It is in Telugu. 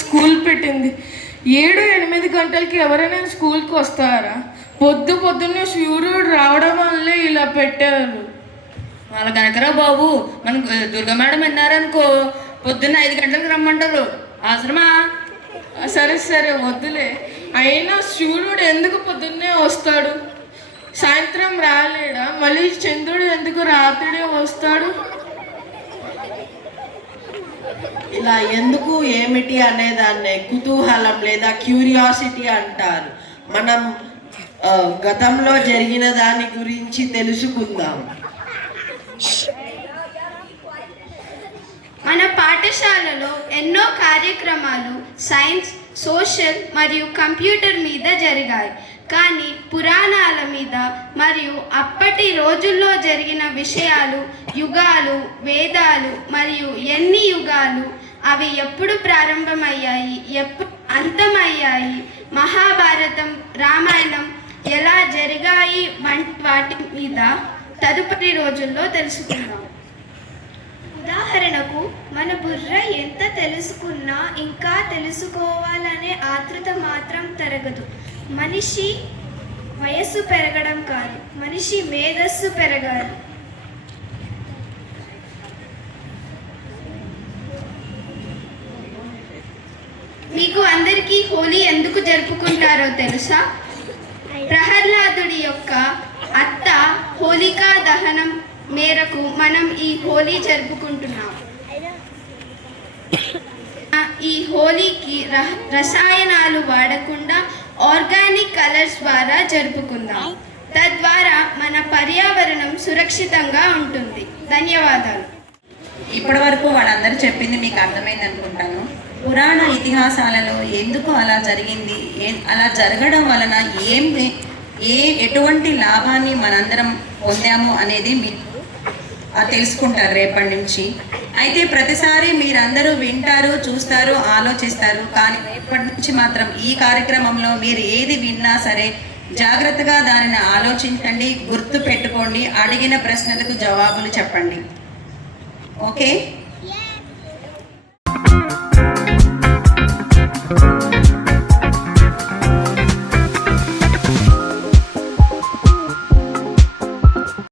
స్కూల్ పెట్టింది. 7-8 గంటలకి ఎవరైనా స్కూల్కి వస్తారా? పొద్దున్నే సూర్యుడు రావడం వల్లే ఇలా పెట్టారు. వాళ్ళ కనుకరా బాబు, మన దుర్గా మేడం విన్నారనుకో, పొద్దున్న 5 గంటలకు రమ్మంటారు. అవసరమా? సరే వద్దులే. అయినా సూర్యుడు ఎందుకు పొద్దున్నే వస్తాడు? సాయంత్రం రాలేడా? మళ్ళీ చంద్రుడు ఎందుకు రాత్రిడే వస్తాడు? ఇలా ఎందుకు ఏమిటి అనేదాన్నే కుతూహలం లేదా క్యూరియాసిటీ అంటారు. మనం గతంలో జరిగిన దాని గురించి తెలుసుకుందాం. మన పాఠశాలలో ఎన్నో కార్యక్రమాలు సైన్స్, సోషల్ మరియు కంప్యూటర్ మీద జరిగాయి. కానీ పురాణాల మీద మరియు అప్పటి రోజుల్లో జరిగిన విషయాలు, యుగాలు, వేదాలు మరియు ఎన్ని యుగాలు, అవి ఎప్పుడు ప్రారంభమయ్యాయి, ఎప్పుడు అంతమయ్యాయి, మహాభారతం, రామాయణం ఎలా జరిగాయి వంటి వాటి మీద తదుపరి రోజుల్లో తెలుసుకుందాం. ఉదాహరణకు, మన బుర్ర ఎంత తెలుసుకున్నా ఇంకా తెలుసుకోవాలనే ఆతృత మాత్రం తరగదు. మనిషి వయస్సు పెరగడం కాదు, మనిషి మేధస్సు పెరగాలి. మీకు అందరికీ హోలీ ఎందుకు జరుపుకుంటారో తెలుసా? ప్రహ్లాదుడి యొక్క అత్త హోలికా దహనం మేరకు మనం ఈ హోలీ జరుపుకుంటున్నాం. ఈ హోలీకి రసాయనాలు వాడకుండా ఆర్గానిక్ కలర్స్ ద్వారా జరుపుకుందాం. తద్వారా మన పర్యావరణం సురక్షితంగా ఉంటుంది. ధన్యవాదాలు. ఇప్పటి వరకు వాళ్ళందరూ చెప్పింది మీకు అర్థమైంది అనుకుంటాను. పురాణ ఇతిహాసాలలో ఎందుకు అలా జరిగింది, అలా జరగడం వలన ఎటువంటి లాభాన్ని మనందరం పొందాము అనేది మీరు తెలుసుకుంటారు రేపటి నుంచి. అయితే ప్రతిసారి మీరందరూ వింటారు, చూస్తారు, ఆలోచిస్తారు. కానీ రేపటి నుంచి మాత్రం ఈ కార్యక్రమంలో మీరు ఏది విన్నా సరే జాగ్రత్తగా దానిని ఆలోచించండి, గుర్తు పెట్టుకోండి, అడిగిన ప్రశ్నలకు జవాబులు చెప్పండి. ఓకే.